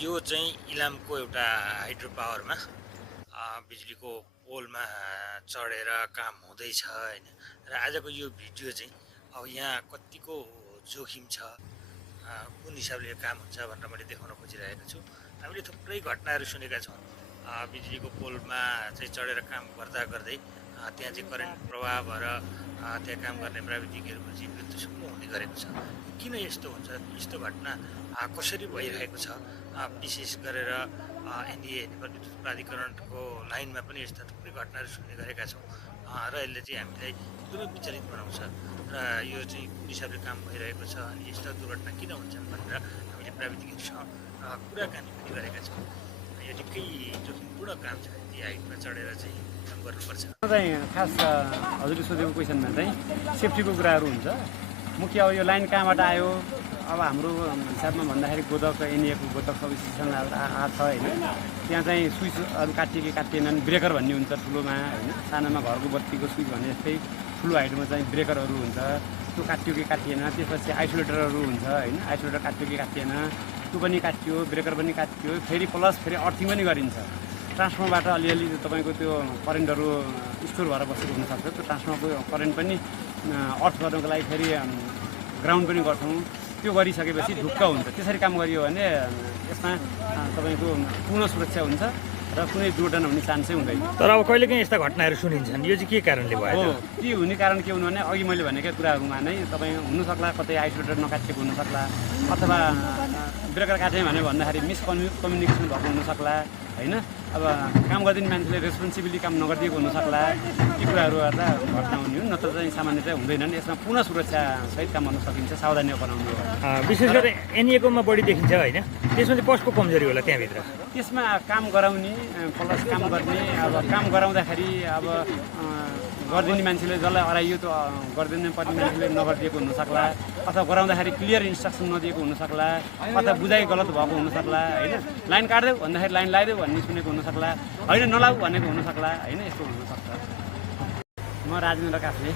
यो चाहिँ इलामको एउटा हाइड्रो पावरमा बिजुलीको पोलमा चढेर काम हुँदैछ हैन। र आजको यो भिडियो चाहिँ अब यहाँ कतिको जोखिम छ, कुन हिसाबले काम हुन्छ भनेर मैले देखाउन खोजिरहेको छु। हामीले थुप्रै घटनाहरू सुनेका छौँ। बिजुलीको पोलमा चाहिँ चढेर काम गर्दा गर्दै त्यहाँ चाहिँ करेन्ट प्रवाह भएर त्यहाँ काम गर्ने प्राविधिकहरूको चाहिँ मृत्युसम्म हुने गरेको छ। किन यस्तो हुन्छ, यस्तो घटना कसरी भइरहेको छ? विशेष गरेर एनडिए नेपाल विद्युत प्राधिकरणको लाइनमा पनि यस्ता थुप्रै घटनाहरू सुन्ने गरेका छौँ र यसले चाहिँ हामीलाई एकदमै विचलित बनाउँछ र यो चाहिँ कुन हिसाबले काम भइरहेको छ अनि यस्ता दुर्घटना किन हुन्छन् भनेर हामीले प्राविधिकहरूसँग कुराकानी पनि गरेका छौँ। यो निकै जोखिमपूर्ण काम छ, यति हाइटमा चढेर चाहिँ काम गर्नुपर्छ। खास हजुरले सोधेको क्वेसनमा चाहिँ सेफ्टीको कुराहरू हुन्छ। मुख्य अब यो लाइन कहाँबाट आयो, अब हाम्रो हिसाबमा भन्दाखेरि गोदक एनइएको गोदक सब स्टेसन आएको छ होइन। त्यहाँ चाहिँ स्विचहरू काटिएनन्, ब्रेकर भन्ने हुन्छ ठुलोमा होइन। सानोमा घरको बत्तीको स्विच भने जस्तै ठुलो हाइटमा चाहिँ ब्रेकरहरू हुन्छ, त्यो काटियो कि काटिएन। त्यसपछि आइसोलेटरहरू हुन्छ होइन, आइसोलेटर काटियो कि काटिएन, त्यो पनि काटियो, ब्रेकर पनि काटियो। फेरि अर्थिङ पनि गरिन्छ। ट्रान्सफर्मरबाट अलिअलि तपाईँको त्यो करेन्टहरू स्टोर भएर बसेको हुनसक्छ। त्यो ट्रान्सफर्मरको करेन्ट पनि अर्थ गर्नको लागि फेरि ग्राउन्ड पनि गर्छौँ। त्यो गरिसकेपछि ढुक्क हुन्छ। त्यसरी काम गरियो भने यसमा तपाईँको पूर्ण सुरक्षा हुन्छ र कुनै दुर्घटना हुने चान्सै हुँदैन। तर अब कहिलेकाहीँ यस्ता घटनाहरू सुनिन्छन्, यो चाहिँ के कारणले भयो? हो, के हुने कारण के हुनु भने अघि मैले भनेकै कुराहरूमा नै तपाईँ हुनसक्ला कतै आइसोलेटर नकाटिएको हुनसक्ला, अथवा ब्रेकर काट्यो भने भन्दाखेरि मिसकम्युनिकेसन भएको हुनसक्ला होइन। अब काम गरिदिने मान्छेले रेस्पोन्सिबिलिटी काम नगरिदिएको हुनसक्ला। ती कुराहरू गर्दा घटना हुने हो, नत्र चाहिँ सामान्यतया हुँदैनन्। यसमा पूर्ण सुरक्षासहित काम गर्न सकिन्छ, सावधानी अपनाउनु हो। विशेष गरेर एनइएकोमा बढी देखिन्छ होइन। त्यसमा चाहिँ कसको कमजोरी होला त्यहाँभित्र? त्यसमा काम गराउने प्लस काम गर्ने, अब काम गराउँदाखेरि अब गरिदिने मान्छेले जसलाई अराइयो त्यो गरिदिनु पर्ने मान्छेले नगरिदिएको हुनसक्ला, अथवा गराउँदाखेरि क्लियर इन्स्ट्रक्सन नदिएको हुनसक्ला, अथवा बुझाइ गलत भएको हुनसक्ला होइन। लाइन काट्देऊ भन्दाखेरि लाइन लगाइदेऊ भन्ने सुनेको हुनसक्ला, होइन नलाऊ भनेको हुनसक्ला होइन। यस्तो हुनसक्छ। म राजेन्द्र काफ्ले।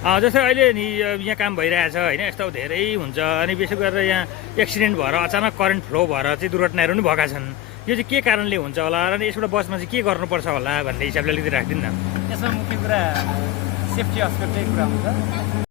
जस्तै अहिले नि यहाँ काम भइरहेछ होइन, यस्तो धेरै हुन्छ अनि विशेष गरेर यहाँ एक्सिडेन्ट भएर अचानक करेन्ट फ्लो भएर चाहिँ दुर्घटनाहरू पनि भएका छन्। यो चाहिँ के कारणले हुन्छ होला र यसबाट बस्न चाहिँ के गर्नुपर्छ होला भन्ने हिसाबले अलिकति राखिदिनु न। यसमा मुख्य कुरा सेफ्टी एस्पेक्टकै कुरा हुन्छ।